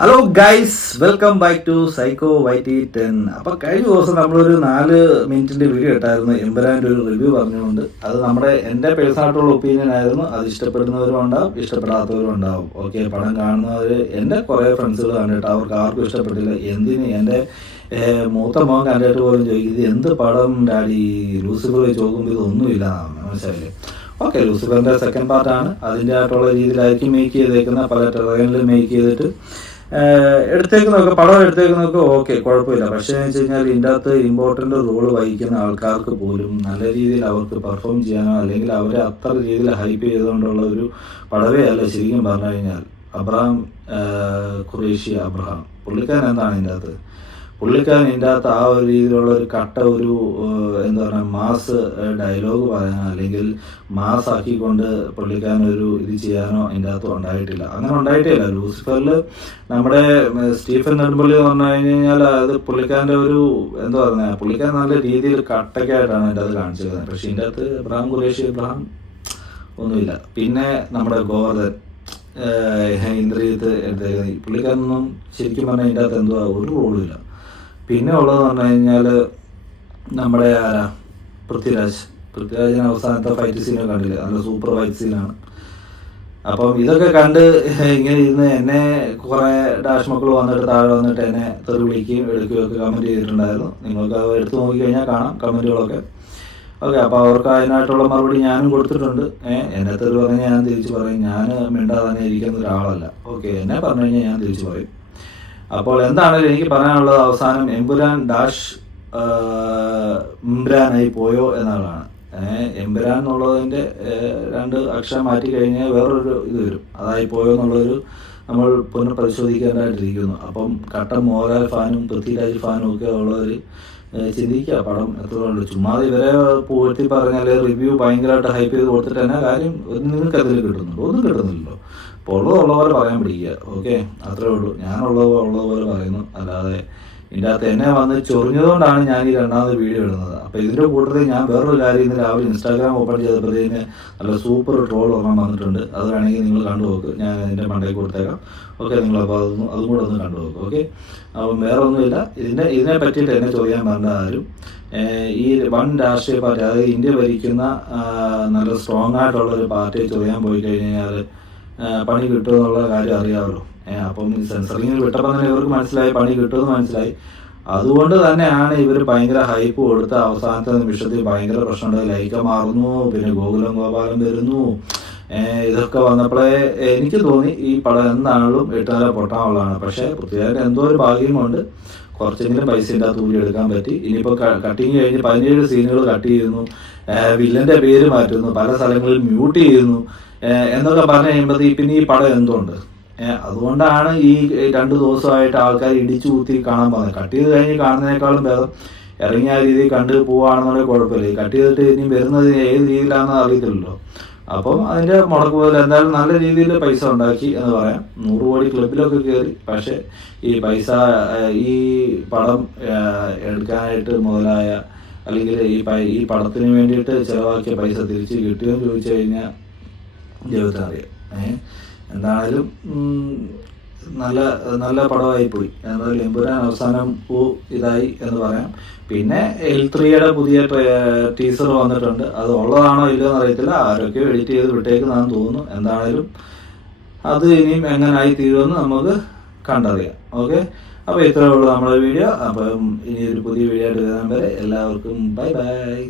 Hello guys welcome back to psycho witty ten അപ്പൊ കഴിഞ്ഞ ദിവസം നമ്മളൊരു നാല് മിനിറ്റിന്റെ വീഡിയോ ഇട്ടായിരുന്നു. എമ്പരാന്റെ ഒരു റിവ്യൂ പറഞ്ഞുകൊണ്ട്. അത് നമ്മുടെ എന്റെ പേഴ്സണായിട്ടുള്ള ഒപ്പീനിയൻ ആയിരുന്നു. അത് ഇഷ്ടപ്പെടുന്നവരും ഉണ്ടാവും ഇഷ്ടപ്പെടാത്തവരും ഉണ്ടാവും. ഓക്കെ പടം കാണുന്നവർ എന്റെ കുറെ ഫ്രണ്ട്സുകൾ കണ്ടിട്ട് അവർക്ക് ആർക്കും ഇഷ്ടപ്പെട്ടില്ല. എന്തിന് എന്റെ മൂത്ത മോൻ കണ്ടിട്ട് പോലും ചോദിക്കും ഇത് എന്ത് പടം ഡാഡി? ലൂസിഫർ ചോദിക്കുമ്പോൾ ഇതൊന്നുമില്ല. മനസ്സിലായില്ലേ? ഓക്കെ ലൂസിഫറിന്റെ സെക്കൻഡ് പാർട്ടാണ് അതിന്റെ ആയിട്ടുള്ള രീതിയിലായിരിക്കും മേക്ക് ചെയ്തേക്കുന്ന പല ട്രെയിനിലും മേക്ക് ചെയ്തിട്ട്. ഏഹ് നോക്കുക പടം എടുത്തേക്കുന്നതൊക്കെ ഓക്കെ കുഴപ്പമില്ല. പക്ഷേ എന്ന് വെച്ച് കഴിഞ്ഞാൽ ഇതിന്റെ അകത്ത് ഇമ്പോർട്ടന്റ് റോൾ വഹിക്കുന്ന ആൾക്കാർക്ക് പോലും നല്ല രീതിയിൽ അവർക്ക് പെർഫോം ചെയ്യാനോ അല്ലെങ്കിൽ അവരെ അത്ര രീതിയിൽ ഹൈപ്പ് ചെയ്തുകൊണ്ടുള്ള ഒരു പടവേ അല്ല ശരിക്കും പറഞ്ഞു കഴിഞ്ഞാൽ. Abraham Qureshi Abraham. പുള്ളിക്കാരൻ എന്താണ് ഇതിന്റെ അകത്ത്? പുള്ളിക്കാരൻ ഇതിന്റെ അകത്ത് ആ ഒരു രീതിയിലുള്ള ഒരു കട്ട ഒരു എന്താ പറയുക മാസ് ഡയലോഗ് പറയാനോ അല്ലെങ്കിൽ മാസ് ആക്കിക്കൊണ്ട് പുള്ളിക്കാരൻ ഒരു ഇത് ചെയ്യാനോ ഇതിന്റെ അകത്ത് ഉണ്ടായിട്ടില്ല. അങ്ങനെ ഉണ്ടായിട്ടില്ല. ലൂസിഫറിൽ നമ്മുടെ സ്റ്റീഫൻ നെടുമ്പള്ളി എന്ന് പറഞ്ഞു കഴിഞ്ഞാൽ അത് പുള്ളിക്കാരന്റെ ഒരു എന്താ പറയുക പുള്ളിക്കാരൻ നല്ല രീതിയിൽ കട്ടയ്ക്കായിട്ടാണ് എന്റെ അത് കാണിച്ചിരുന്നത് പക്ഷേ ഇതിന്റെ അകത്ത് ഇബ്രാഹിം ഖുറേഷി ഇബ്രാഹിം ഒന്നുമില്ല. പിന്നെ നമ്മുടെ ഗോവർദ്ധൻ ഇന്ദ്രിയത്ത് പുള്ളിക്കാരനൊന്നും ശരിക്കും പറഞ്ഞാൽ ഇതിന്റെ അകത്ത് എന്തോ ഒരു റോളും ഇല്ല. പിന്നെ ഉള്ളത് പറഞ്ഞു കഴിഞ്ഞാൽ നമ്മുടെ ആരാ? പൃഥ്വിരാജ്. പൃഥ്വിരാജിന് അവസാനത്തെ ഫൈറ്റ് സീനൊക്കെ കണ്ടില്ലേ? നല്ല സൂപ്പർ ഫൈറ്റ് സീനാണ് അപ്പം ഇതൊക്കെ കണ്ട് ഇങ്ങനെ ഇരുന്ന് എന്നെ കുറെ ഡാഷ് മക്കൾ വന്നിട്ട് താഴെ വന്നിട്ട് എന്നെ തെറി വിളിക്കുകയും എടുക്കുകയും ഒക്കെ കമന്റ് ചെയ്തിട്ടുണ്ടായിരുന്നു. നിങ്ങൾക്ക് അത് എടുത്തു നോക്കിക്കഴിഞ്ഞാൽ കാണാം കമന്റുകളൊക്കെ ഓക്കെ അപ്പോൾ അവർക്ക് അതിനായിട്ടുള്ള മറുപടി ഞാനും കൊടുത്തിട്ടുണ്ട്. എന്നെ തെറി പറഞ്ഞാൽ ഞാൻ തിരിച്ചു പറയും. ഞാൻ മിണ്ടാതെ തന്നെ ഇരിക്കുന്ന ഒരാളല്ല. ഓക്കെ എന്നെ പറഞ്ഞു കഴിഞ്ഞാൽ ഞാൻ തിരിച്ചു പറയും. അപ്പോൾ എന്താണെങ്കിലും എനിക്ക് പറയാനുള്ളത് അവസാനം എമ്പുരാൻ ഡാഷ് ഇമ്രാനായി പോയോ എന്നുള്ളതാണ്. എമ്പുരാൻ എന്നുള്ളതിന്റെ രണ്ട് അക്ഷരം മാറ്റി കഴിഞ്ഞാൽ വേറൊരു ഇത് വരും. അതായി പോയോ എന്നുള്ളൊരു നമ്മൾ പുനഃപരിശോധിക്കേണ്ടതായിട്ടിരിക്കുന്നു. അപ്പം കട്ട മോഹൻലാൽ ഫാനും പൃഥ്വിരാജ് ഫാനും ഒക്കെ ഉള്ളവർ ചിന്തിക്കുക പടം എത്രയുണ്ട് ചുമ്മാതെ ഇവരെ പൂഴ്ത്തി പറഞ്ഞാൽ റിവ്യൂ ഭയങ്കരമായിട്ട് ഹൈപ്പ് ചെയ്ത് കൊടുത്തിട്ട് തന്നെ കാര്യം നിങ്ങൾക്ക് അതിൽ കിട്ടുന്നുണ്ടോ. ഒന്നും കിട്ടുന്നില്ലല്ലോ. അപ്പോൾ ഉള്ളത് പറയാൻ പിടിക്കുക. ഓക്കെ അത്രേ ഉള്ളൂ. ഞാനുള്ളത് ഉള്ളതുപോലെ പറയുന്നു. അല്ലാതെ ഇതിന്റെ അകത്ത് എന്നെ വന്ന് ചൊറിഞ്ഞതുകൊണ്ടാണ് ഞാൻ ഈ രണ്ടാമത് വീഡിയോ ഇടുന്നത്. അപ്പോൾ ഇതിന്റെ കൂട്ടത്തിൽ ഞാൻ വേറൊരു കാര്യം ഇന്ന് രാവിലെ ഇൻസ്റ്റാഗ്രാം ഓപ്പൺ ചെയ്തപ്പോഴത്തേക്ക് നല്ല സൂപ്പർ ട്രോൾ ഒരെണ്ണം വന്നിട്ടുണ്ട്. അത് വേണമെങ്കിൽ നിങ്ങൾ കണ്ടു നോക്ക്. ഞാൻ ഇതിന്റെ മണ്ടയിൽ കൊടുത്തേക്കാം. ഓക്കെ നിങ്ങൾ അപ്പോൾ അതൊന്ന് അതും കൂടെ ഒന്ന് കണ്ടു നോക്ക്. ഓക്കെ അപ്പം വേറെ ഒന്നുമില്ല ഇതിനെ ഇതിനെ പറ്റിയിട്ട് എന്നെ ചോദിക്കാൻ പറഞ്ഞ ആരും. ഈ വൺ രാഷ്ട്രീയ പാർട്ടി അതായത് ഇന്ത്യ ഭരിക്കുന്ന നല്ല സ്ട്രോങ് ആയിട്ടുള്ള ഒരു പാർട്ടിയെ ചോദിക്കാൻ പോയി കഴിഞ്ഞാൽ പണി കിട്ടുമെന്നുള്ള കാര്യം അറിയാമല്ലോ. അപ്പം സെൻസറിങ്ങിൽ വിട്ടപ്പോൾ തന്നെ ഇവർക്ക് മനസ്സിലായി പണി കിട്ടുമെന്ന് മനസ്സിലായി. അതുകൊണ്ട് തന്നെയാണ് ഇവർ ഭയങ്കര ഹൈപ്പ് കൊടുത്ത അവസാനത്തെ നിമിഷത്തിൽ ഭയങ്കര പ്രശ്നമുണ്ട് ലൈക്ക മാറുന്നു പിന്നെ ഗോകുലം ഗോപാലൻ വരുന്നു. ഇതൊക്കെ വന്നപ്പോഴേ എനിക്ക് തോന്നി ഈ പടം എന്നാണെങ്കിലും എട്ടുകാല പൊട്ടാനുള്ളതാണ് പക്ഷേ പൃഥ്വിരാജിന് എന്തോ ഒരു ഭാഗ്യം കൊണ്ട് കുറച്ചെങ്കിലും പൈസ ഇല്ലാത്ത തൂക്കി എടുക്കാൻ പറ്റി. ഇനിയിപ്പോൾ കട്ടിങ് കഴിഞ്ഞ് പതിനേഴ് സീനുകൾ കട്ട് ചെയ്യുന്നു. വില്ലന്റെ പേര് മാറ്റുന്നു. പല സ്ഥലങ്ങളിൽ മ്യൂട്ട് ചെയ്യുന്നു. എന്നൊക്കെ പറഞ്ഞു കഴിയുമ്പോഴത്തേക്ക് പിന്നെ ഈ പടം എന്തുണ്ട് അതുകൊണ്ടാണ് ഈ രണ്ട് ദിവസമായിട്ട് ആൾക്കാർ ഇടിച്ചു കൂത്തി കാണാൻ പോകുന്നത്. കട്ട് ചെയ്ത് കഴിഞ്ഞ് കാണുന്നതിനേക്കാളും ഭേദം ഇറങ്ങിയ രീതിയിൽ കണ്ട് പോവാണെന്നുണ്ടെങ്കിൽ കുഴപ്പമില്ല. ഈ കട്ട് ചെയ്തിട്ട് ഇനി വരുന്നത് ഏത് രീതിയിലാണെന്ന് അറിയത്തില്ലല്ലോ. അപ്പം അതിന്റെ മുടക്ക് പോലെ എന്തായാലും നല്ല രീതിയിൽ പൈസ ഉണ്ടാക്കി എന്ന് പറയാം. നൂറ് കോടി ക്ലബിലൊക്കെ കയറി. പക്ഷെ ഈ പൈസ ഈ പടം എടുക്കാനായിട്ട് മുതലായ അല്ലെങ്കിൽ ഈ ഈ പടത്തിന് വേണ്ടിയിട്ട് ചിലവാക്കിയ പൈസ തിരിച്ച് കിട്ടിയോ എന്ന് ചോദിച്ചു കഴിഞ്ഞാൽ ജീവിതം അറിയാം. ഏഹ് എന്താണേലും ഉം, നല്ല നല്ല പടമായി പോയി എന്തായാലും എമ്പുരാൻ അവസാനം പൂ ഇതായി എന്ന് പറയാം. പിന്നെ എൽ ത്രീയുടെ പുതിയ ടീസർ വന്നിട്ടുണ്ട്. അത് ഉള്ളതാണോ ഇല്ലയോ എന്ന് അറിയത്തില്ല. ആരൊക്കെ എഡിറ്റ് ചെയ്ത് വിട്ടേക്കുന്നതാണെന്ന് തോന്നുന്നു. എന്താണേലും അത് ഇനിയും എങ്ങനായി തീരുമെന്ന് നമുക്ക് കണ്ടറിയാം. ഓക്കെ? അപ്പോൾ ഇത്രയേ ഉള്ളൂ നമ്മുടെ വീഡിയോ. അപ്പം ഇനി ഒരു പുതിയ വീഡിയോ ആയിട്ട് വരാൻ വരെ എല്ലാവർക്കും ബൈ ബൈ.